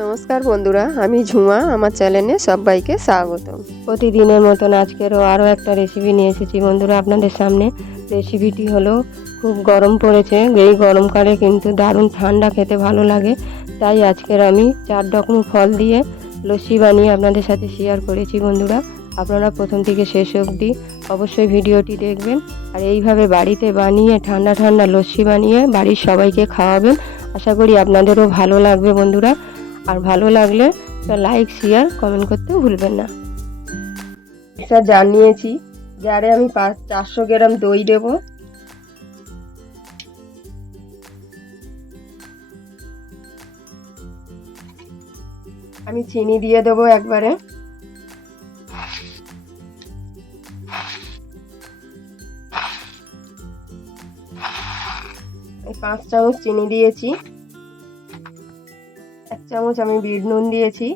নমস্কার বন্ধুরা, আমি ঝুমা, আমার চ্যানেলে সবাইকে স্বাগত প্রতিদিনের মতন আজকেরও আরও একটা রেসিপি নিয়ে এসেছি বন্ধুরা আপনাদের সামনে। রেসিপিটি হলো, খুব গরম পড়েছে, এই গরমকালে কিন্তু দারুণ ঠান্ডা খেতে ভালো লাগে। তাই আজকের আমি চার রকম ফল দিয়ে লস্যি বানিয়ে আপনাদের সাথে শেয়ার করেছি বন্ধুরা। আপনারা প্রথম থেকে শেষ অবধি অবশ্যই ভিডিওটি দেখবেন। আর এইভাবে বাড়িতে বানিয়ে, ঠান্ডা ঠান্ডা লস্যি বানিয়ে বাড়ির সবাইকে খাওয়াবেন, আশা করি আপনাদেরও ভালো লাগবে বন্ধুরা। আর ভালো লাগলে লাইক শেয়ার কমেন্ট করতে ভুলবেন না। স্যার জার নিয়েছি জারে আমি পাঁচ, চারশো গ্রাম দই দেবো। আমি চিনি দিয়ে দেবো একবারে। পাঁচ চামচ চিনি দিয়েছি। চামচ আমি বিট নুন দিয়েছি।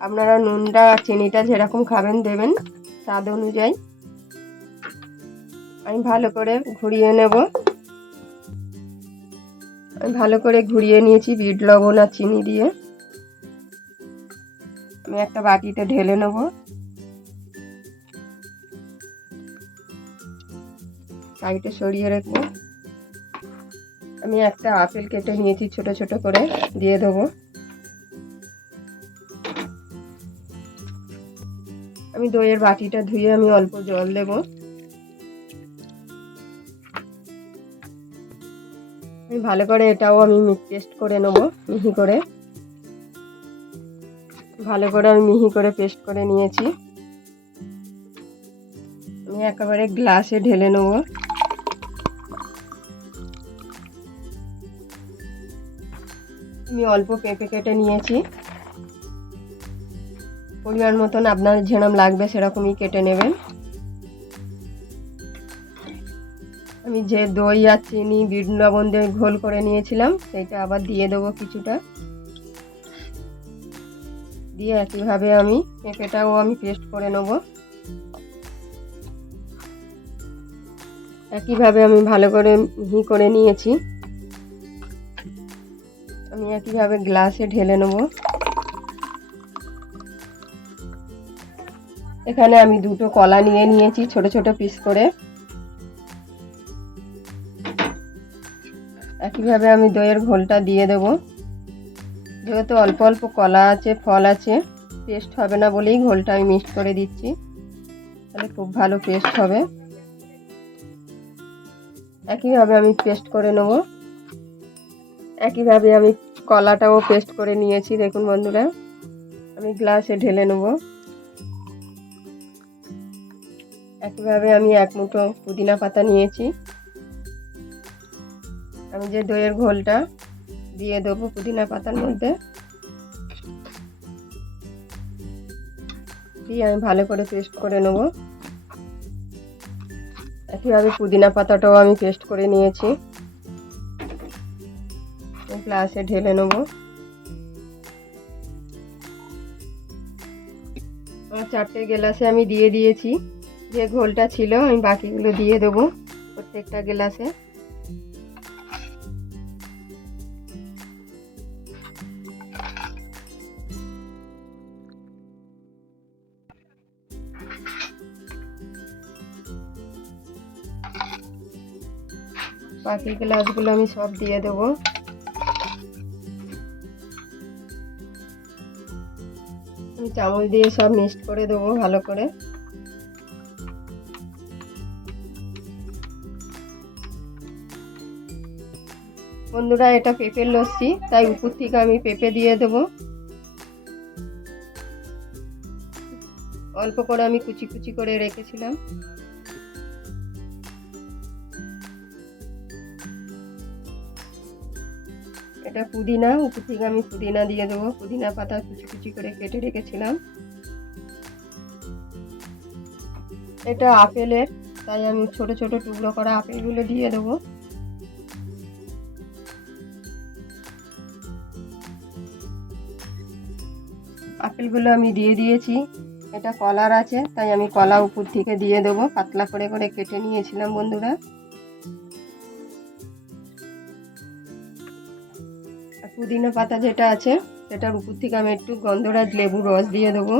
আপনারা নুনটা, চিনিটা যেরকম খাবেন, দেবেন স্বাদ অনুযায়ী। আমি ভালো করে ঘুরিয়ে নেব। আমি ভালো করে ঘুরিয়ে নিয়েছি বিট, লবণ আর চিনি দিয়ে। আমি একটা বাটিতে ঢেলে নেব। সাইডে সরিয়ে রেখে আমি একটা আপেল কেটে নিয়েছি, ছোট ছোট করে দিয়ে দেবো। আমি দইয়ের বাটিটা ধুয়ে আমি অল্প জল দেব। আমি ভালো করে এটাও আমি পেস্ট করে নেব, মিহি করে। ভালো করে আমি মিহি করে পেস্ট করে নিয়েছি। আমি একেবারে গ্লাসে ঢেলে নেব। আমি অল্প পেঁপে কেটে নিয়েছি। পরিমাণ মতন আপনার যেরকম লাগবে সেরকমই কেটে নেবেন। আমি যে দই আর চিনি, বিট লবণ দিয়ে ঘোল করে নিয়েছিলাম সেটা আবার দিয়ে দেবো কিছুটা। দিয়ে একইভাবে আমি পেঁপেটাও আমি পেস্ট করে নেব। একইভাবে আমি ভালো করে মিহি করে নিয়েছি। আমি একইভাবে গ্লাসে ঢেলে নেব। এখানে আমি দুটো কলা নিয়ে নিয়েছি, ছোট ছোট পিস করে। একইভাবে আমি দইয়ের ঘোলটা দিয়ে দেব। যেহেতু অল্প অল্প কলা আছে, ফল আছে পেস্ট হবে না বলেই ঘোলটা আমি মিক্সড করে দিচ্ছি। তাহলে খুব ভালো পেস্ট হবে। একইভাবে আমি পেস্ট করে নেব। একইভাবে আমি কলাটাও পেস্ট করে নিয়েছি, দেখুন বন্ধুরা। আমি গ্লাসে ঢেলে নেব। একইভাবে আমি এক মুঠো পুদিনা পাতা নিয়েছি। আমি যে দইয়ের ঘোলটা দিয়ে দেবো পুদিনা পাতার মধ্যে, দিয়ে আমি ভালো করে পেস্ট করে নেব। একইভাবে পুদিনা পাতাটাও আমি পেস্ট করে নিয়েছি। গ্লাসে ঢেলে নেব। আমার চারটে গ্লাসে আমি দিয়ে দিয়েছি। যে ঘোলটা ছিল, আমি বাকিগুলো দিয়ে দেবো প্রত্যেকটা গ্লাসে। বাকি গ্লাসগুলো আমি সব দিয়ে দেবো। আমি চামচ দিয়ে সব মিক্সড করে দেবো ভালো করে। বন্ধুরা, এটা পেঁপের লস্যি, তাই উপর থেকে আমি পেঁপে দিয়ে দেব। অল্প করে আমি কুচি কুচি করে রেখেছিলাম। এটা পুদিনা, উপর থেকে আমি পুদিনা দিয়ে দেবো। পুদিনা পাতা কুচি কুচি করে কেটে রেখেছিলাম। এটা আপেলের, তাই আমি ছোট ছোট টুকরো করা আপেলগুলো দিয়ে দেবো। আপেলগুলো আমি দিয়ে দিয়েছি। এটা কলার আছে, তাই আমি কলা উপর থেকে দিয়ে দেবো। পাতলা করে করে কেটে নিয়েছিলাম বন্ধুরা। পুদিনা পাতা যেটা আছে, সেটার উপর থেকে আমি একটু গন্ধরাজ লেবুর রস দিয়ে দেবো।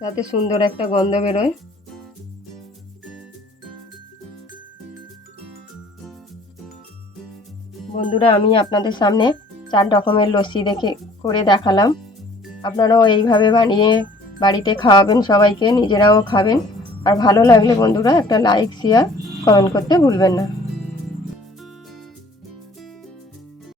যাতে সুন্দর একটা গন্ধ বেরোয়। বন্ধুরা, আমি আপনাদের সামনে চার রকমের লস্যি দেখে করে দেখালাম। আপনারাও এইভাবে বানিয়ে বাড়িতে খাওয়াবেন সবাইকে, নিজেরাও খাবেন। আর ভালো লাগলে বন্ধুরা একটা লাইক শেয়ার কমেন্ট করতে ভুলবেন না।